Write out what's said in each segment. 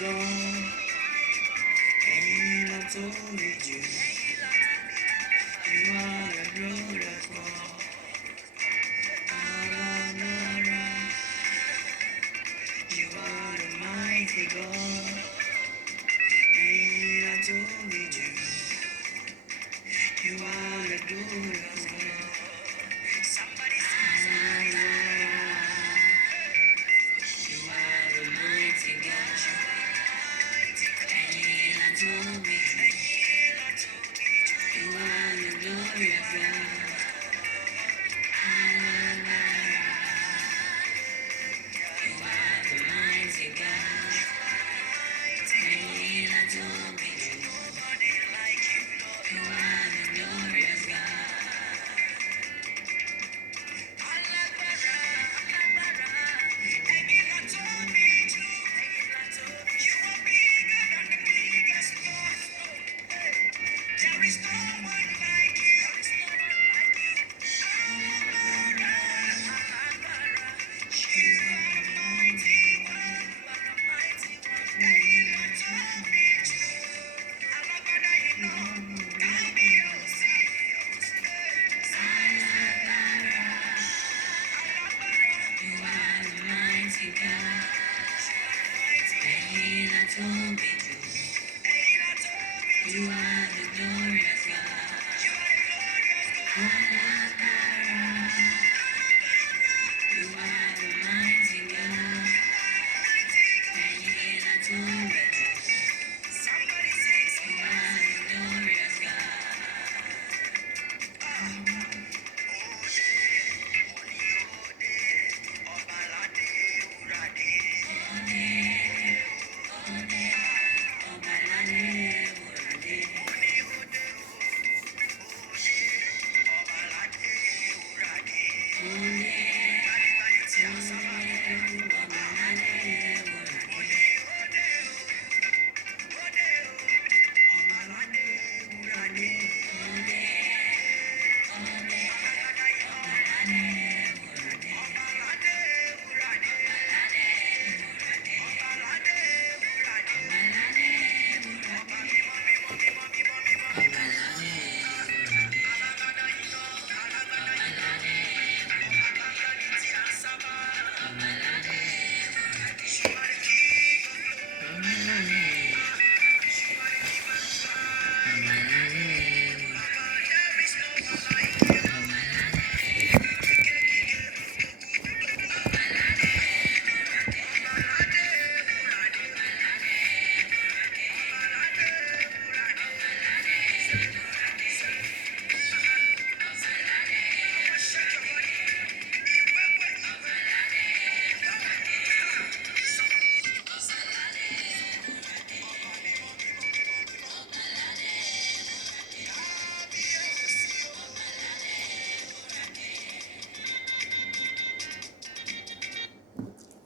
gone. Ain't I told you? You are the beautiful. You are the mighty God. Ain't I told you? You are the beautiful. Somebody say, you are the mighty God. Ain't I told you? You are the glorious God. You are the mighty God. Ain't I told you? You are the glorious God. There is no one like you. You are the mighty one. Ain't no time with you. Alabada, you know. Can't be You are the mighty God. Ain't I told you are the glorious God. You are the mighty God. Ain't I told you are the glorious God.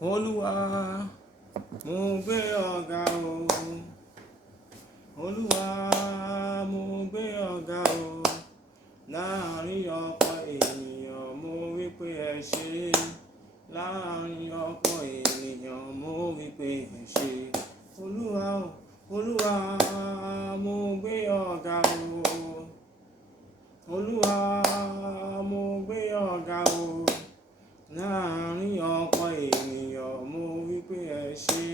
Olúwa, mo gbé ọ̀gá o. Olúwa, mo gbé ọ̀gá o. Láàárín ọ̀pọ̀ ènìyàn mo wí pé ẹ ṣé. Láàárín ọ̀pọ̀ ènìyàn mo wí pé ẹ ṣé. Olúwa o, Olúwa, mo gbé ọ̀gá o. Olúwa, mo gbé ọ̀gá o. Láàárín ọ̀pọ̀ ènìyàn mo wí pé ẹ ṣé.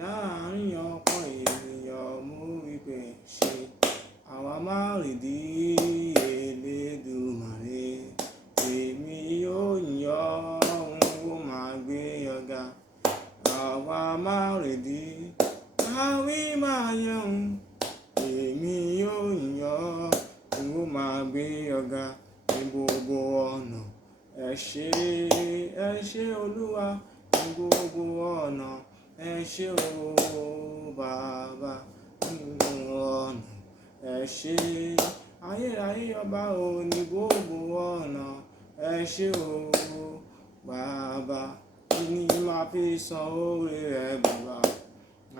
Láàárín ọ̀pọ̀ ènìyàn mo wí pé ẹ ṣé. Àwa máa rìdí Elédùmarè. Èmi yóò yọ̀ ó máa gbé ọ̀gá. Àwa máa rìdí àwí máa yẹun. Èmi yóò yọ̀ ó máa gbé ọ̀gá ní gbogbo ọ̀nà. Ẹ ṣé Olúwa ní gbogbo ọ̀nà. Ẹ ṣé o Bàbá ní gbogbo ọ̀nà. Ẹ ṣé ayérayé ọba o ní gbogbo ọ̀nà. Ẹ ṣé o Bàbá, kí ni màá fi san oore rẹ Bàbá?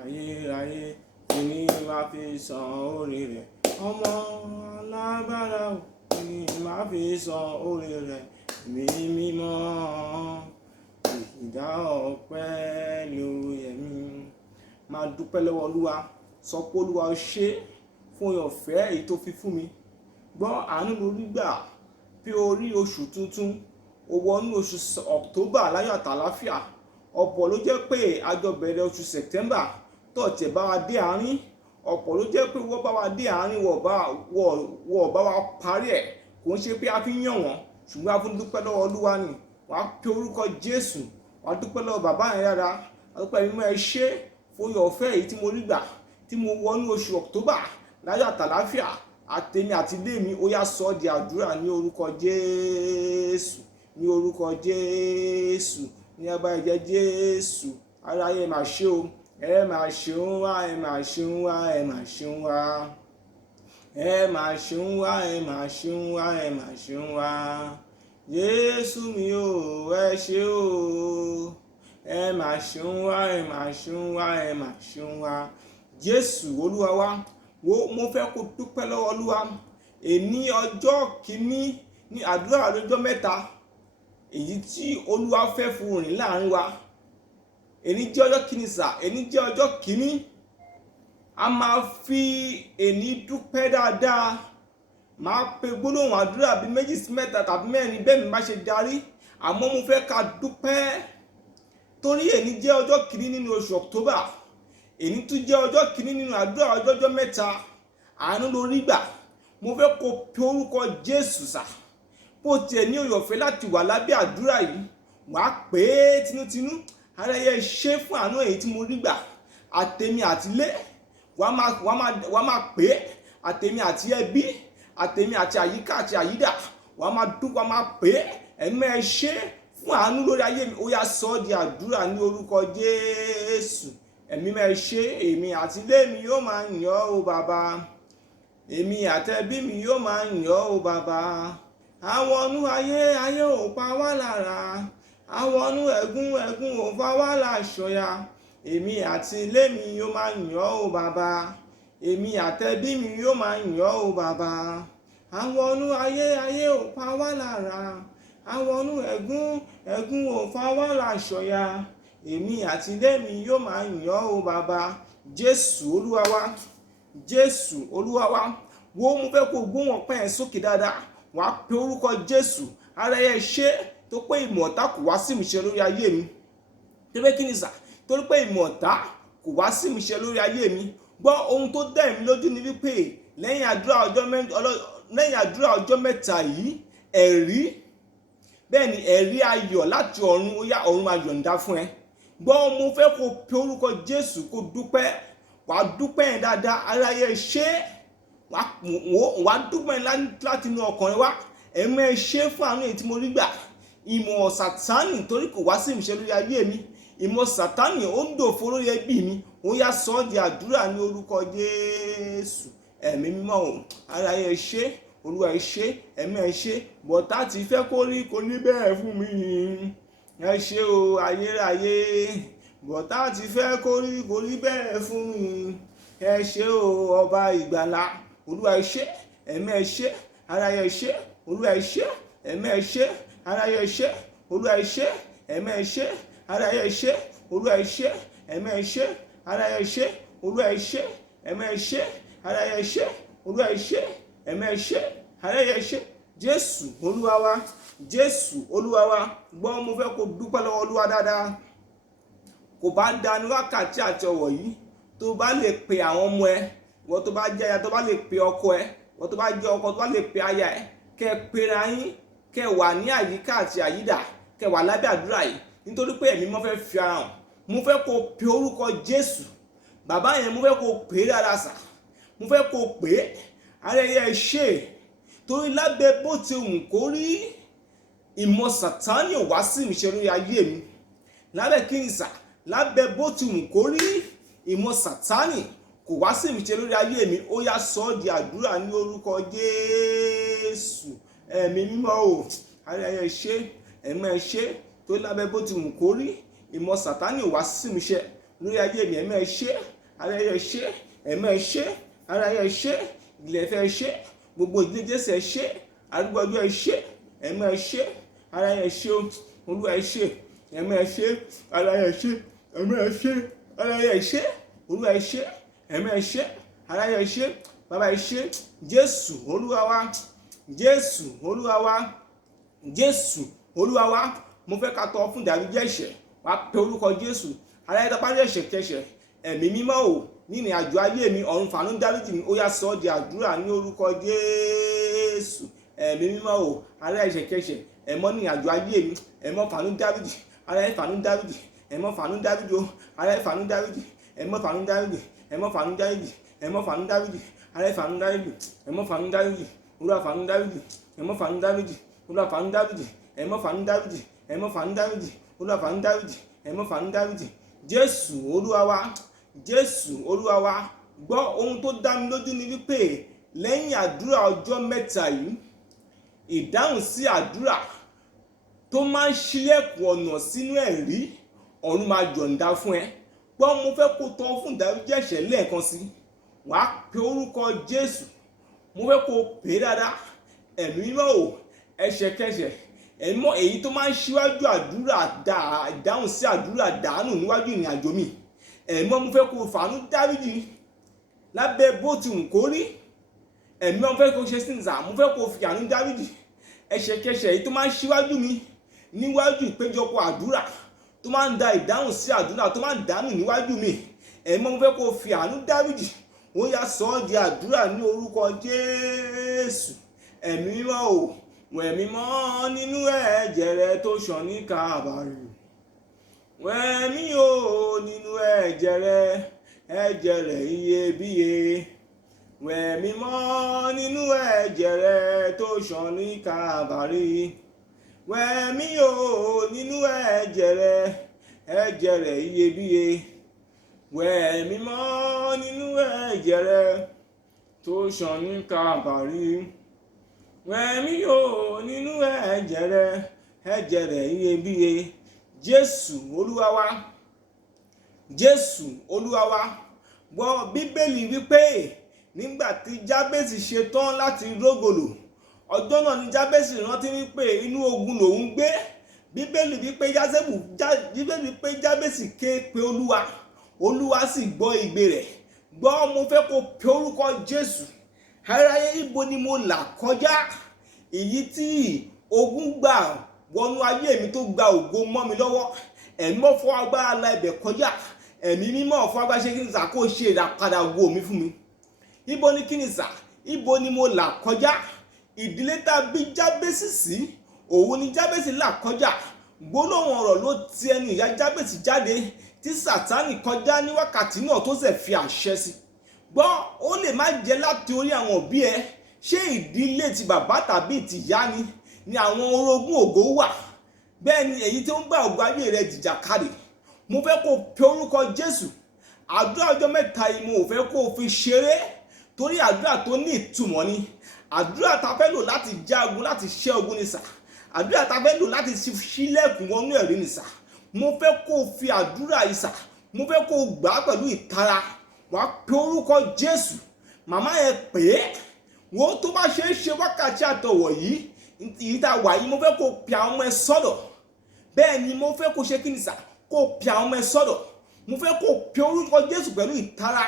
Ayérayé, kí ni màá fi san oore rẹ? Ọmọ alágbára o, kí ni màá fi san oore rẹ? Mi mímọ́, ìdá ọpẹ́ ló yẹ mí. máa dúpẹ́ lọ́wọ́ Olúwa, sọ pé Olúwa ó ṣé fún oore ọ̀fẹ́ èyí tó fi fún mi. Gbọ́ àánú lórí gbà pé orí oṣù tuntun, ó wọnú oṣù October láyọ̀ àtàláfíà. Ọ̀pọ̀ ló jẹ́ pé a jọ bẹ̀rẹ̀ oṣù September tó tẹ̀ bá wa dé àárín, ọ̀pọ̀ ló jẹ́ pé wọ́n bá wa dé àárín wọ́n bá wa parí ẹ̀. Kò ń ṣe pé a fi ń yàn wọ́n, ṣùgbọ́n a fi ń dúpẹ́ lọ́wọ́ Olúwa ni. Wàá pe orúkọ Jésù, wàá dúpẹ́ lọ́wọ́ bàbá yẹn dára, wàá dúpẹ́ mímọ́ ẹ ṣé fún oore ọ̀fẹ́ èyí tí mo rí gbà, tí mo wọnú oṣù October láyọ̀ àtàláfíà. Àtèmi àti ilé mi ó yá sọ di àdúrà ní orúkọ Jésù, ní orúkọ Jésù, ní agbára ẹ̀jẹ̀ Jésù. Aráyé máa ṣe o, ẹ máa ṣeun wá, ẹ máa ṣeun wá, ẹ máa ṣeun wá, ẹ máa ṣeun wá, ẹ máa ṣeun wá, ẹ máa ṣeun wá. Jésù mi o, ẹ ṣé o, ẹ máa ṣeun wá, ẹ máa ṣeun wá, ẹ máa ṣeun wá. Jésù Olúwa wa, mo fẹ́ kó dúpẹ́ lọ́wọ́ Olúwa. Èní ọjọ́ kìíní ní àdúrà lọ́jọ́ mẹ́ta èyí tí Olúwa fẹ́ fún rìn láàrin wa. Èní jẹ́ ọjọ́ kìíní sà, èní jẹ́ ọjọ́ kìíní. A máa fi èní dúpẹ́ dáadáa. Máa pe gbólóhùn àdúrà bí méjì sí mẹ́ta tàbí mẹ́rin bẹ́ẹ̀ mi má ṣe darí. Àmọ́ mo fẹ́ ká dúpẹ́ torí èní jẹ́ ọjọ́ kìíní nínú oṣù October. Èní tún jẹ́ ọjọ́ kìíní nínú àdúrà ọjọ́ mẹ́ta. Àánú lórí gbà. Mo fẹ́ kó pe orúkọ Jésù sà. Bó tiẹ̀ ní oore ọ̀fẹ́ láti wà lábẹ́ àdúrà yìí, wàá pè é tinútinú. Aráyé ṣé fún àánú èyí tí mo rí gbà. Àtèmi àti ilé, wàá máa pè é. Àtèmi àti ẹbí, àtèmi àti àyíká àti àyídà, wàá máa pè é. Ẹ̀mí ẹ ṣé fún àánú lórí ayé mi. Ó yá sọ ọ́ di àdúrà ní orúkọ Jésù. Ẹ̀mí ẹ ṣé, èmi àti ilé mi yóò máa yìn ọ́ o bàbá. Èmi àti ẹbí mi yóò máa yìn ọ́ o bàbá. Àwọn ọ̀nù ayé ò pa wá lára. Àwọn ọ̀nù ẹ̀gún ò fa wá láṣọya. Èmi àti ilé mi yóò máa yìn ọ́ o bàbá. Èmi àti ẹbí mi yóò máa yìn ọ́ o bàbá. Àwọn ọ̀nù ayé ò pa wá lára. Àwọn ọ̀nù ẹ̀gún ò fa wá láṣọya. Èmi àti ilé mi yóò máa yìn ọ́ o bàbá. Jésù Olúwa wa, Jésù Olúwa wa. Wo mo fẹ́ kó gbóhùn ọpẹ́ yẹn sókè dáadáa. Wàá pe orúkọ Jésù. Aráyé ṣé tó pé ìmọ̀ ọ̀tá kò wá sí ìmúṣẹ lórí ayé mi. Tẹ́lẹ̀ kí ni sà? Torí pé ìmọ̀ ọ̀tá kò wá sí ìmúṣẹ lórí ayé mi. Gbọ́ ohun tó dá èmi lójú ni wípé lẹ́yìn àdúrà ọjọ́ mẹ́ta yìí, bẹ́ẹ̀ ni ẹ̀rí ayọ̀ láti ọ̀run, ó yá ọ̀run máa yọ̀ǹda fún ẹ. Gbọ́ mo fẹ́ kó pe orúkọ Jésù kó dúpẹ́. Wàá dúpẹ́ yẹn dáadáa. Aráyé ṣé wàá dúpẹ́ láti inú ọkàn rẹ wá. Ẹ̀mí ẹ ṣé fún àánú èyí tí mo rí gbà. Ìmọ̀ Sátánì torí kò wá sí ìmúṣẹ lórí ayé mi. Ìmọ̀ Sátánì ó ń dòfo lórí ẹbí mi. Ó yá sọ ọ́ di àdúrà ní orúkọ Jésù. Ẹ̀mí mímọ́ o, aráyé ṣé, Olúwa ẹ ṣé, ẹ̀mí ẹ ṣé. Bọ̀tá ti fẹ́ kó rí bẹ́ẹ̀ fún mi. Ẹ ṣé o ayérayé. Bọ̀tá ti fẹ́ kó rí bẹ́ẹ̀ fún mi. Ẹ ṣé o ọba ìgbàlà. Olúwa ẹ ṣé, ẹ̀mí ẹ ṣé, aráyé ẹ ṣé, Olúwa ẹ ṣé, ẹ̀mí ẹ ṣé, aráyé ẹ ṣé, Olúwa ẹ ṣé, ẹ̀mí ẹ ṣé, aráyé ẹ ṣé, Olúwa ẹ ṣé, ẹ̀mí ẹ ṣé, aráyé ẹ ṣé, Olúwa ẹ ṣé, ẹ̀mí ẹ ṣé, aráyé ẹ ṣé, Olúwa ẹ ṣé, ẹ̀mí ẹ ṣé, aráyé ẹ ṣé. Jésù Olúwa wa, Jésù Olúwa wa. Gbọ́ mo fẹ́ kó dúpẹ́ lọ́wọ́ Olúwa dáadáa. Kò bá dá ní wákàtí àti ọ̀wọ̀ yìí tó bá lè pe àwọn ọmọ ẹ, wọ́n tó bá jẹ́ aya tó bá lè pe ọkọ ẹ, wọ́n tó bá jẹ́ ọkọ tó bá lè pe aya ẹ, kẹ́ pera yín, kẹ́ wà ní àyíká àti àyídà, kẹ́ wà lábẹ́ àdúrà yìí nítorí pé ẹ̀mí mo fẹ́ fi ara hàn. Mo fẹ́ kó pe orúkọ Jésù. Bàbá yẹn mo fẹ́ kó pè é dáadáa sà. Mo fẹ́ kó pè é. Aráyé ṣé torí lábẹ́ bó ti wù kó rí, ìmọ̀ Sátánì ò wá sí ìmúṣẹ lórí ayé mi. Lábẹ́ kí ni sà? Lábẹ́ bó ti wù kó rí, ìmọ̀ Sátánì kò wá sí ìmúṣẹ lórí ayé mi. Ó yá sọ ọ́ di àdúrà ní orúkọ Jésù. Ẹ̀mí mímọ́ o, aráyé ṣé, ẹ̀mí ẹ ṣé torí lábẹ́ bó ti wù kó rí, ìmọ̀ Sátánì ò wá sí ìmúṣẹ lórí ayé mi. Ẹ̀mí ẹ ṣé, aráyé ṣé, ẹ̀mí ẹ ṣé, aráyé ṣé, ilẹ̀ fẹ́ ṣé, gbogbo ìdílé Jésù ẹ ṣé, arúgbó ọjọ́ ẹ ṣé, ẹ̀mí ẹ ṣé, aráyé ṣé, Olúwa ẹ ṣé, ẹ̀mí ẹ ṣé, aráyé ṣé, ẹ̀mí ẹ ṣé, aráyé ṣé, Olúwa ẹ ṣé, ẹ̀mí ẹ ṣé, aráyé ẹ ṣé, bàbá ẹ ṣé. Jésù Olúwa wa, Jésù Olúwa wa, Jésù Olúwa wa. Mo fẹ́ ká tọrọ fún ìdáríjì ẹ̀ṣẹ̀. Wá pe orúkọ Jésù. Aráyé tó bá rí ẹ̀ṣẹ̀ kẹ́ṣẹ̀, ẹ̀mí mímọ́ o, ní ìrìn àjò ayé mi, ọ̀run fàánú dáríjì mi, ó yá sọ ọ́ di àdúrà ní orúkọ Jésù. Ẹ̀mí mímọ́ o, aráyé ẹ̀ṣẹ̀ kẹ́ṣẹ̀, ẹ̀mọ́ ní ìrìn àjò ayé mi, ẹ̀mọ́ fàánú dáríjì, aráyé fàánú dáríjì, ẹ̀mọ́ fàánú dáríjì o, aráyé fàánú dáríjì, ẹ̀mọ́ fàánú dáríjì, ẹ̀mọ́ fàánú dáríjì, ẹ̀mọ́ fàánú dáríjì, aráyé fàánú dáríjì, ẹ̀mọ́ fàánú dáríjì, Olúwa fàánú dáríjì, ẹ̀mọ́ fàánú dáríjì, Olúwa fàánú dáríjì, ẹ̀mọ́ fàánú dáríjì, ẹ̀mọ́ fàánú dáríjì, Olúwa fàánú dáríjì, ẹ̀mọ́ fàánú dáríjì. Jésù Olúwa wa, Jésù Olúwa wa. Gbọ́ ohun tó dá mi lójú ni wípé lẹ́yìn àdúrà ọjọ́ mẹ́ta yìí, ìdáhùn sí àdúrà tó máa ń ṣílẹ̀kùn ọ̀nà sínú ẹ̀rí, ọ̀run máa yọ̀ǹda fún ẹ. Gbọ́ mo fẹ́ kó tọrọ fún ìdáríjì ẹ̀ṣẹ̀ lẹ́ẹ̀kan sí. Wàá pe orúkọ Jésù. Mo fẹ́ kó pè é dáadáa. Ẹ̀mí mímọ́ o, ẹ̀ṣẹ̀kẹ́ṣẹ̀, ẹ̀mọ́ èyí tó máa ń ṣíwájú àdúrà ìdáhùn sí àdúrà dànù níwájú ìrìn àjò mi. Ẹ̀mọ́ mo fẹ́ kó fàánú dáríjì lábẹ́ bó ti wù kó rí. Ẹ̀mí mo fẹ́ kó ṣe sí nìsà, mo fẹ́ kó fi àánú dáríjì ẹ̀ṣẹ̀kẹ́ṣẹ̀ èyí tó máa ń ṣíwájú mi níwájú ìpéjọpọ̀ àdúrà, tó máa ń da ìdáhùn sí àdúrà, tó máa ń dànù níwájú mi. Ẹ̀mọ́ mo fẹ́ kó fi àánú dáríjì. Ó yá sọ ọ́ di àdúrà ní orúkọ Jésù. Ẹ̀mí mímọ́ o, wẹ̀ mí mọ́ nínú ẹ̀jẹ̀ rẹ tó ṣàn ní Kávárì. Wẹ̀ mí o nínú ẹ̀jẹ̀ rẹ iyebíye. Wẹ̀ mí mọ́ nínú ẹ̀jẹ̀ rẹ tó ṣàn ní Kávárì. Wẹ̀ mí o nínú ẹ̀jẹ̀ rẹ iyebíye. Wẹ̀ mí mọ́ nínú ẹ̀jẹ̀ rẹ tó ṣàn ní Kávárì. Wẹ̀ mí o nínú ẹ̀jẹ̀ rẹ iyebíye. Jésù Olúwa wa, Jésù Olúwa wa. Gbọ́ Bíbélì wípé nígbà tí Jábésì ṣe tán láti rógòlò, ọjọ́ náà ni Jábésì rántí wípé inú ogun lòun gbé. Bíbélì wípé Jábésì ké pe Olúwa, Olúwa sì gbọ́ igbe rẹ̀. Gbọ́ mo fẹ́ kó pe orúkọ Jésù. Aráyé ibo ni mo là kọjá, èyí tí ogun gbà wọnú ayé mi tó gba ògo mọ́ mi lọ́wọ́. Ẹ̀mí mọ́ fọ́ agbára la ibẹ̀ kọjá. Ẹ̀mí mímọ́ fọ́ agbára ṣe kí ni sà kó ṣe ìràpadà ògo mi fún mi. Ibo ni kí ni sà, ibo ni mo là kọjá. Ìdílé tá bí Jábésì sí, òun ni Jábésì là kọjá. Gbólóhùn ọ̀rọ̀ ló ti ẹnu ìyá Jábésì jáde tí Sátánì kọjá ní wákàtí náà tó sì fi àṣẹ sí. Gbọ́ ó lè má jẹ́ láti orí àwọn òbí ẹ. Ṣé ìdílé ti bàbá tàbí ti ìyá ni àwọn orogún ògo wà? Bẹ́ẹ̀ ni èyí tó ń bá ògo ayé rẹ jìjàkadì. Mo fẹ́ kó pe orúkọ Jésù. Àdúrà ọjọ́ mẹ́ta yìí mo fẹ́ kó fi ṣeré, torí àdúrà tó ní ìtumọ̀ ni. Àdúrà tá fẹ́ lò láti jagun, láti ṣẹ́ ogun ni sà. Àdúrà tá fẹ́ lò láti ṣílẹ̀kùn wọnú ẹ̀rí ni sà. Mo fẹ́ kó fi àdúrà yìí sà, mo fẹ́ kó gbà á pẹ̀lú ìtara. Wàá pe orúkọ Jésù. Màmá yẹn pè é. Wo tó bá ṣe é ṣe wákàtí àtọwọ̀ yìí, ìyí tá wà yìí, mo fẹ́ kó pe àwọn ọmọ ẹ sọ́dọ̀. Bẹ́ẹ̀ ni mo fẹ́ kó ṣe kí ni sà, kó pe àwọn ọmọ ẹ sọ́dọ̀. Mo fẹ́ kó pe orúkọ Jésù pẹ̀lú ìtara.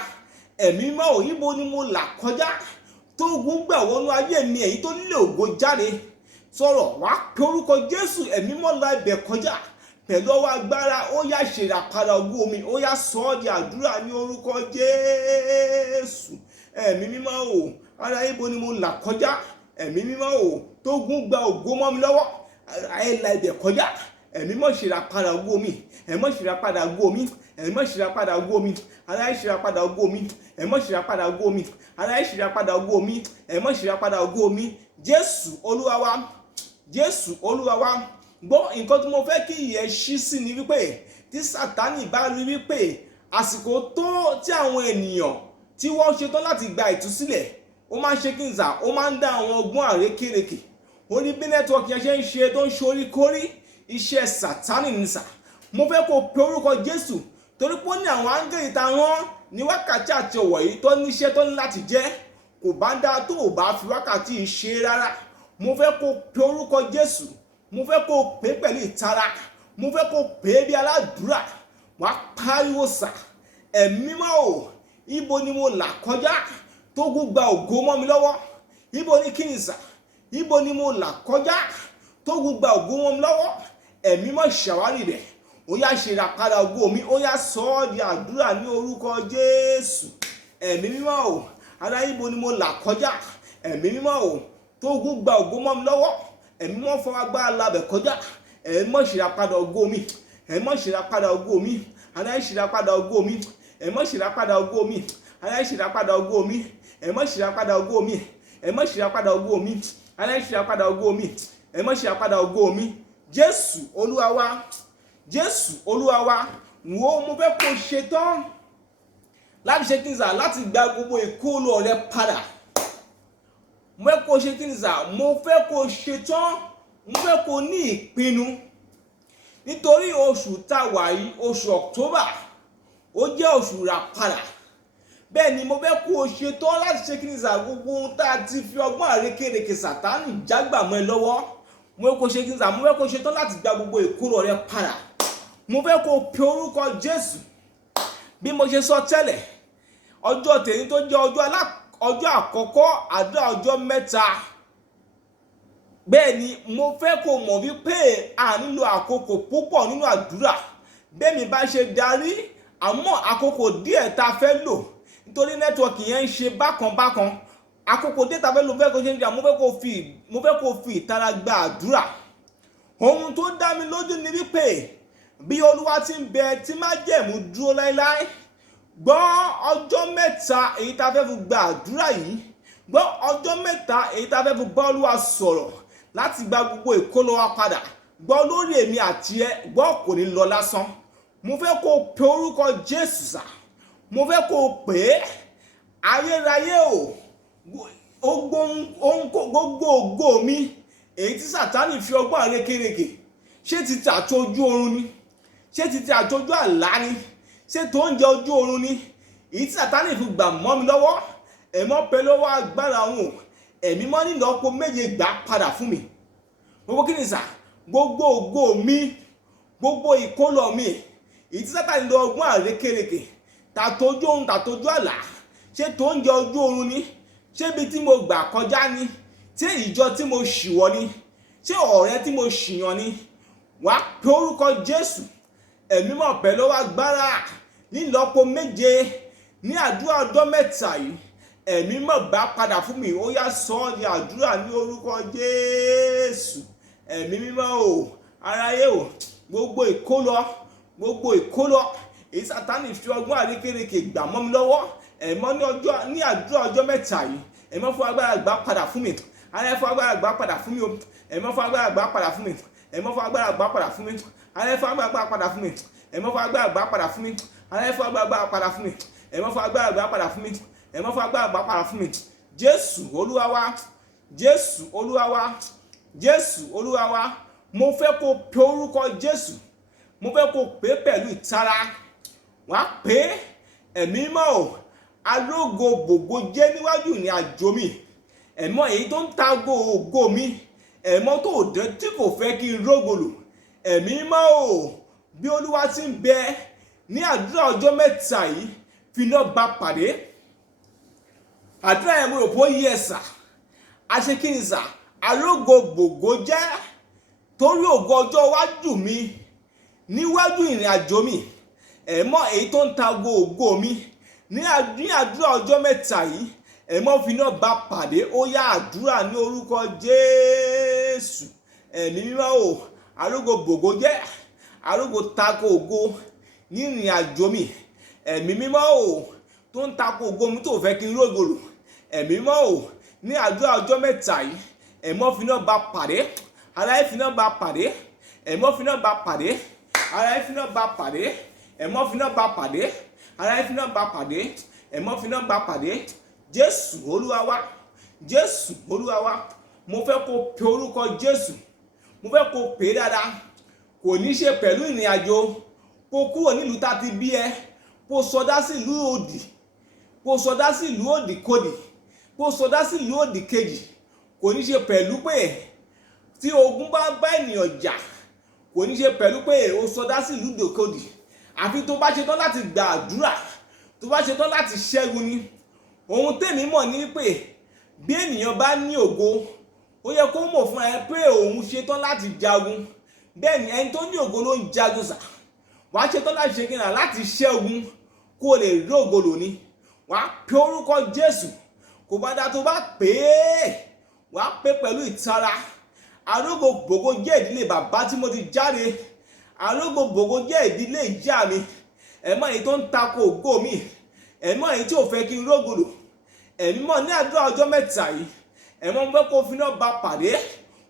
Ẹ̀mí mọ́ òyìnbó ni mo là kọjá tó ogun gbà wọnú ayé mi, èyí tó nílé ògo jáde. Sọ̀rọ̀, wàá pe orúkọ Jésù. Ẹ̀mí mọ́ la ibẹ̀ kọjá pẹ̀lú ọwọ́ agbára. Ó yá ṣe ìràpadà ògo mi, ó yá sọ ọ́ di àdúrà ní orúkọ Jésù. Ẹ̀mí mímọ́ o, ara ibo ni mo là kọjá. Ẹ̀mí mímọ́ o, tó gún gba ògo mọ́ mi lọ́wọ́, ayé la ibẹ̀ kọjá. Ẹ̀mí mọ́ ṣe ìràpadà ògo mi, ẹ̀mí mọ́ ṣe ìràpadà ògo mi, ẹ̀mí mọ́ ṣe ìràpadà ògo mi, ara ṣe ìràpadà ògo mi, ẹ̀mí mọ́ ṣe ìràpadà ògo mi, ara ṣe ìràpadà ògo mi, ẹ̀mí mọ́ ṣe ìràpadà ògo mi. Jésù Olúwa wa, Jésù Olúwa wa. Gbọ́ nǹkan tí mo fẹ́ kí ìyẹn ṣí sí ni wípé tí Sátánì bá rí wípé àsìkò tó tí àwọn ènìyàn tí wọ́n ṣetán láti gba ìtúsílẹ̀, ó máa ń ṣe kí n sà, ó máa ń dá àwọn ọgbọ́n àrékérekè. Ó ní bí nẹ́tíwọ́ọ̀kì yẹn ṣe ń ṣe tó ń ṣorí kórí, iṣẹ́ Sátánì ní sà. Mo fẹ́ kó pe orúkọ Jésù, torí pé ó ní àwọn áńgẹ́lì tá rán ní wákàtí àti ọ̀wọ̀ yìí tó níṣẹ́ tó ní láti jẹ́. Kò bá dá tó ò bá fi wákàtí yìí ṣe rárá. Mo fẹ́ kó pe orúkọ Jésù. Mo fẹ́ kó pè é pẹ̀lú ìtara. Mo fẹ́ kó pè é bí aládùúrà. Wàá pariwo sà. ẹ̀mí mímọ́ o, ibo ni mo là kọjá tógun gba ògo mọ́ mi lọ́wọ́? Ibo ni kí ni sà? Ibo ni mo là kọjá tógun gba ògo mọ́ mi lọ́wọ́? Ẹ̀mí mímọ́ ṣàwárí rẹ̀, ó yá ṣe ìràpadà ògo mi, ó yá sọ ọ́ di àdúrà ní orúkọ Jésù. Ẹ̀mí mímọ́ o, ará ibo ni mo là kọjá? Ẹ̀mí mímọ́ o, tógun gba ògo mọ́ mi lọ́wọ́, ẹ̀mí mímọ́ fọwọ́ agbára labẹ̀ kọjá, ẹ̀mí mímọ́ ṣe ìràpadà ògo mi, ẹ̀mí mímọ́ ṣe ìràpadà ògo mi, ará ṣe ìràpadà ògo mi, ẹ̀mí mímọ́ ṣe ìràpadà ògo mi, ará ṣe ìràpadà ògo mi, ẹ̀mí mímọ́ ṣe ìràpadà ògo mi, ẹ̀mí mímọ́ ṣe ìràpadà ògo mi, ará ṣe ìràpadà ògo mi, ẹ̀mí mímọ́ ṣe ìràpadà ògo mi. Jésù Olúwa wa, Jésù Olúwa wa, wo mo fẹ́ kó ṣe tán láti ṣe kíni sà, láti gba gbogbo ìkólọ rẹ padà. Mo fẹ́ kó ṣe kíni sà, mo fẹ́ kó ṣe tán, mo fẹ́ kó ní ìpinnu. Nítorí oṣù tá wà yìí, oṣù October, ó jẹ́ oṣù ìràpadà. Bẹ́ẹ̀ ni mo fẹ́ kó ṣe tán láti ṣe kíni sà, gbogbo ohun tá a ti fi ọgbọ́n àrékérekè Sátánì jágbà mọ́ ẹ lọ́wọ́. Mo fẹ́ kó ṣe kíni sà, mo fẹ́ kó ṣe tán láti gba gbogbo ìkólọ rẹ padà. Mo fẹ́ kó pe orúkọ Jésù. Bí mo ṣe sọ tẹ́lẹ̀, ọjọ́ tèmi tó jẹ́ ọjọ́ àkọ́kọ́ àdúrà ọjọ́ mẹ́ta. Bẹ́ẹ̀ ni mo fẹ́ kó mọ̀ wípé a nílò àkókò púpọ̀ nínú àdúrà. Bẹ́ẹ̀ mi bá ṣe darí, àmọ́ àkókò díẹ̀ ta fẹ́ lò nítorí nẹ́tíwọ̀kì yẹn ń ṣe bákan. Àkókò díẹ̀ ta fẹ́ lò fẹ́ kó ṣe ń jà, mo fẹ́ kó fi ìtara gba àdúrà. Ohun tó dá mi lójú ni wípé bí Olúwa ti ń bẹ tí májẹ̀mú dúró láéláé, gbọ́ ọjọ́ mẹ́ta èyí tá fẹ́ fi gba àdúrà yìí, gbọ́ ọjọ́ mẹ́ta èyí tá fẹ́ fi bá Olúwa sọ̀rọ̀ láti gba gbogbo ìkólọ wa padà, gbọ́ lórí èmi àti ẹ, gbọ́ kò ní lọ lásán. Mo fẹ́ kó pe orúkọ Jésù sà, mo fẹ́ kó pè é, ayérayé o, gbogbo ògo mi èyí tí Sátánì fi ọgbọ́n àrékérekè, ṣé ti àtọ́jú oorun ni? Ṣé ti àtọ́jú àlá ni? Ṣé tó ń jẹ ojú oorun ni? Èyí tí Sátánì fi gbà mọ́ mi lọ́wọ́, ẹ̀mọ́ pẹ́ lọ́wọ́ agbára òun, ẹ̀mí mọ́ nínú ọ̀pọ̀ méje gbà padà fún mi. Gbogbo kí ni sà? Gbogbo ògo mi, gbogbo ìkólọ mi, èyí tí Sátánì lọ ọgbọ́n àrékérekè, tàtọ́jú oorun tàtọ́jú àlá, ṣé tó ń jẹ ojú oorun ni? Ṣé ibi tí mo gbà kọjá ni? Ṣé ìjọ tí mo ṣìwọ ni? Ṣé ọ̀rẹ́ tí mo ṣìyàn ni? Wàá pe orúkọ Jésù, ẹ̀mí mọ̀ pẹ́ lọ́wọ́ agbára nílọ́po méje ní àdúrà ọjọ́ mẹ́ta yìí, ẹ̀mí mọ̀ bá padà fún mi, ó yá sọ ọ́ di àdúrà ní orúkọ Jésù. Ẹ̀mí mímọ́ o, aráyé o, gbogbo ìkólọ èyí Sátánì fi ọgbọ́n àrékérekè gbà mọ́ mi lọ́wọ́, ẹ̀mọ́ ní àdúrà ọjọ́ mẹ́ta yìí, ẹ̀mọ́ fún agbára gbà padà fún mi, aráyé fún agbára gbà padà fún mi o, ẹ̀mọ́ fún agbára gbà padà fún mi, ẹ̀mọ́ fún agbára gbà padà fún mi, aráyé fún agbára gbà padà fún mi, ẹ̀mọ́ fún agbára gbà padà fún mi, aráyé fún agbára gbà padà fún mi, ẹ̀mọ́ fún agbára gbà padà fún mi, ẹ̀mọ́ fún agbára gbà padà fún mi. Jésù Olúwa wa, Jésù Olúwa wa, Jésù Olúwa wa, mo fẹ́ kó pe orúkọ Jésù, mo fẹ́ kó pè é pẹ̀lú ìtara. Wàá pè é, ẹ̀mí mọ́ o, alógo gbogbo jẹ́ níwájú ìrìn àjò mi, ẹ̀mọ́ èyí tó ń ta ògo mi, ẹ̀mọ́ tó dé tí kò fẹ́ kí n rógolò, ẹ̀mí mọ́ o, bí Olúwa ti ń bẹ ní àdúrà ọjọ́ mẹ́ta yìí, finá bá pàdé. Àdúrà yẹn mo rò pé ó yí ẹ̀sà, aṣekíni sà, alógo gbogbo jẹ́ torí ògo ọjọ́ iwájú mi níwájú ìrìn àjò mi, ẹ̀mọ́ èyí tó ń ta ògo mi ní àdúrà ọjọ́ mẹ́ta yìí, ẹ̀mọ́ finá bá pàdé. Ó yá àdúrà ní orúkọ Jésù. Ẹ̀mí mímọ́ o, alógo gbogbo jẹ́, alógo tako ògo ní ìrìn àjò mi, ẹ̀mí mímọ́ o, tó ń tako ògo mi tó fẹ́ kí n rógolò, ẹ̀mí mímọ́ o, ní àdúrà ọjọ́ mẹ́ta yìí, ẹ̀mọ́ finá bá pàdé, aráyé finá bá pàdé, ẹ̀mọ́ finá bá pàdé, aráyé finá bá pàdé, ẹ̀mọ́ finá bá pàdé, aráyé finá bá pàdé, ẹ̀mọ́ finá bá pàdé. Jésù Olúwa wa, Jésù Olúwa wa, mo fẹ́ kó pe orúkọ Jésù, mo fẹ́ kó pè é dáadáa. Kò ní ṣe pẹ̀lú ìrìn àjò kó kúrò nílùú tá ti bí ẹ, kó sọdá sí ìlú òdì, kó sọdá sí ìlú òdì kodì, kó sọdá sí ìlú òdì kejì. Kò ní ṣe pẹ̀lú pé tí ogun bá bá ènìyàn jà, kò ní ṣe pẹ̀lú pé ó sọdá sí ìlú òdì kodì. Àfi tó bá ṣe tán láti gba àdúrà tó bá ṣetán láti ṣẹ́gun ni. Ohun tèmi mọ̀ ni pé bí ènìyàn bá ní ògo ó yẹ kó mọ̀ fún ẹ pé òun ṣetán láti jagun. Bẹ́ẹ̀ ni ẹni tó ní ògo ló ń jagun sà. Wàá ṣetán láti ṣe kíni láti ṣẹ́gun kó lè rí ògo lò ní. Wàá pe orúkọ Jésù. Kò bá dá tó bá pè é, wàá pè pẹ̀lú ìtara. Arógo gbogbo jẹ́ ìdílé bàbá tí mo ti jáde. Arógo gbogbo jẹ́ ìdílé ìyá mi. Ẹ̀mọ́ èyí tó ń tako ògo mi. Ẹ̀mọ́ èyí tí ò fẹ́ kí n rógòlò. Ẹ̀mí mọ̀ ní àdúrà ọjọ́ mẹ́ta yìí. Ẹ̀mọ́ pé kó fi náà bá pàdé.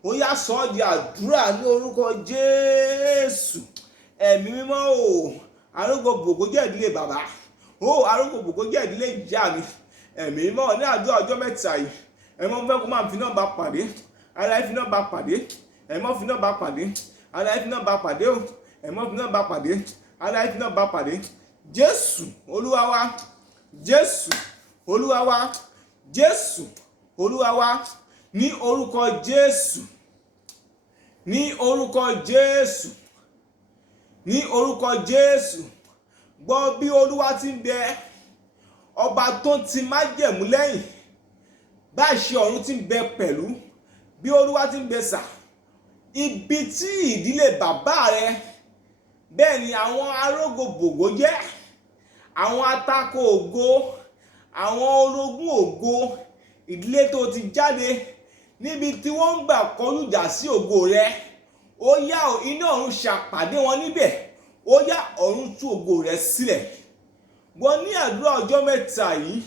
Ó yá sọ ọ́ di àdúrà ní orúkọ Jésù. Ẹ̀mí mímọ́ o. Arógo gbogbo jẹ́ ìdílé bàbá. O arógo gbogbo jẹ́ ìdílé ìyá mi. Ẹ̀mí mímọ́ ní àdúrà ọjọ́ mẹ́ta yìí. Ẹ̀mọ́ pé kó máa fi náà bá pàdé. Ara ẹ̀ fi náà bá pàdé. Ẹ̀mọ́ fi náà bá pàdé. Ara ẹ̀ fi náà bá pàdé o. Ẹ̀mọ́ fi náà bá pàdé. Ara ẹ̀ fi náà bá pàdé. Jésù Olúwa wa. Jésù Olúwa wa. Jésù Olúwa wa. Ní orúkọ Jésù. Ní orúkọ Jésù. Ní orúkọ Jésù. Gbọ́ bí Olúwa ti ń bẹ. Ọba tó ti májẹ̀mú lẹ́yìn. Bá ṣe ọ̀run ti ń bẹ pẹ̀lú. Bí Olúwa ti ń bẹ sà. Ibi tí ìdílé bàbá rẹ. Bẹ́ẹ̀ ni àwọn arógo gbogbo jẹ́. Àwọn atako ògo. Àwọn orogún ògo. Ìdílé tó ti jáde. Níbi tí wọ́n ń gbà kọjú ìjà sí ògo rẹ. Ó yá iná ọ̀run ṣàpàdé wọn níbẹ̀. Ó yá ọ̀run tú ògo rẹ sílẹ̀. Wọ́n ní àdúrà ọjọ́ mẹ́ta yìí.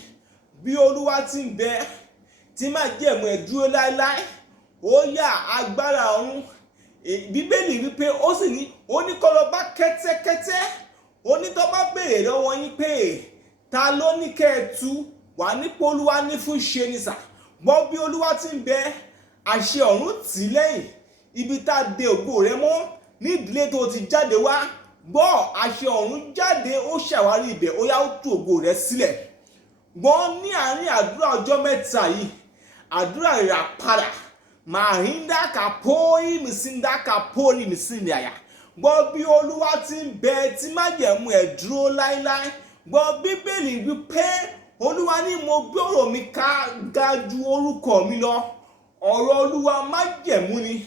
Bí Olúwa ti ń bẹ. Tí máa jẹ̀mú ẹ̀ dúró láéláé. Ó yá agbára ọ̀run. Bíbélì wípé ó sì ní ó ní kó lọ bá kẹ́tẹ́kẹ́tẹ́. Ó ní tó bá béèrè lọ́wọ́ yín pé ta ló ní kẹ́ ẹ tú wà nípò Olúwa ní fún ṣe ni sà. Gbọ́ bí Olúwa ti ń bẹ. Àṣẹ ọ̀run tì lẹ́yìn. Ibi tá a de ògo rẹ mọ́ ní ìdílé tó ti jáde wá. Gbọ́ àṣẹ ọ̀run jáde ó ṣàwárí ibẹ̀ ó yá ó tú ògo rẹ sílẹ̀. Gbọ́ ní àárín àdúrà ọjọ́ mẹ́ta yìí. Àdúrà ìràpadà. Mahinda kapori misinda kapori misindaya. Gbọ́ bí Olúwa ti ń bẹ tí májẹ̀mú ẹ̀ dúró láíláí. Gbọ́ Bíbélì wípé Olúwa ní mo gbé ọ̀rọ̀ mi ga ju orúkọ mi lọ. Ọ̀rọ̀ Olúwa májẹ̀mú ni.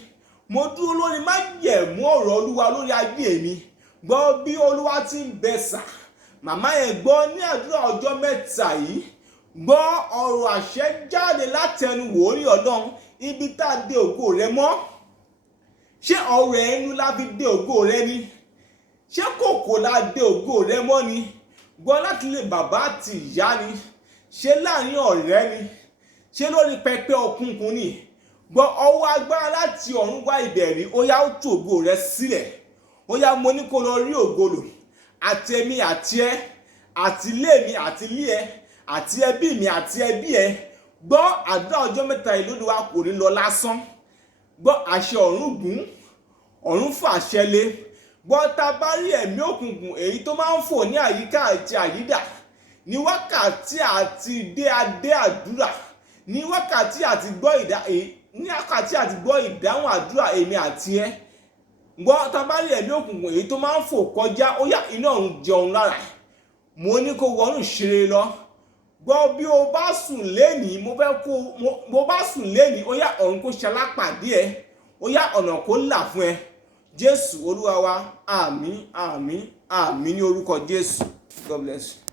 Mo dúró lórí májẹ̀mú ọ̀rọ̀ Olúwa lórí ayé mi. Gbọ́ bí Olúwa ti ń bẹ sà. Màmá yẹn gbọ́ ní àdúrà ọjọ́ mẹ́ta yìí. Gbọ́ ọ̀rọ̀ àṣẹ jáde látẹnu wòlíì Ọlọ́run. Ibi tá a de ògo rẹ mọ́. Ṣé ọ̀rọ̀ ẹnu la fi de ògo rẹ ni? Ṣé kòkò la de ògo rẹ mọ́ ni? Gbọ́ láti ilé bàbá àti ìyá ni? Ṣé láàrin ọ̀rẹ́ ni? Ṣé lórí pẹpẹ òkùnkùn ni? Gbọ́ ọwọ́ agbára láti ọ̀run wá ìbẹ̀rí ó yá ó tú ògo rẹ sílẹ̀. Ó yá mo ní kó lọ rí ògo lò. Àti èmi àti ẹ, àti ilé mi àti ilé ẹ, àti ẹbí mi àti ẹbí ẹ. Gbọ́ àdúrà ọjọ́ mẹ́ta ìlódò wa kò ní lọ lásán. Gbọ́ àṣẹ ọ̀run gùn, ọ̀run fún àṣẹ lé. Gbọ́ tá bá rí ẹ̀mí òkùnkùn èyí tó máa ń fò ní àyíká àti àyídà. Ní wákàtí àti dé adé àdúrà. Ní wákàtí àti gbọ́ ìdáhùn àdúrà èmi àti ẹ. Gbọ́ tá bá rí ẹ̀mí òkùnkùn èyí tó máa ń fò kọjá ó yá iná ọ̀run jẹun lára. Mo ní kó wọnú ìṣeré lọ. Gbọ́ bí o bá sùn lénìí mo bá sùn lénìí ó yá ọ̀run kó ṣalápàdé ẹ. Ó yá ọ̀nà kó là fún ẹ. Jésù Olúwa wa. Àmín àmín àmín ní orúkọ Jésù. God bless you.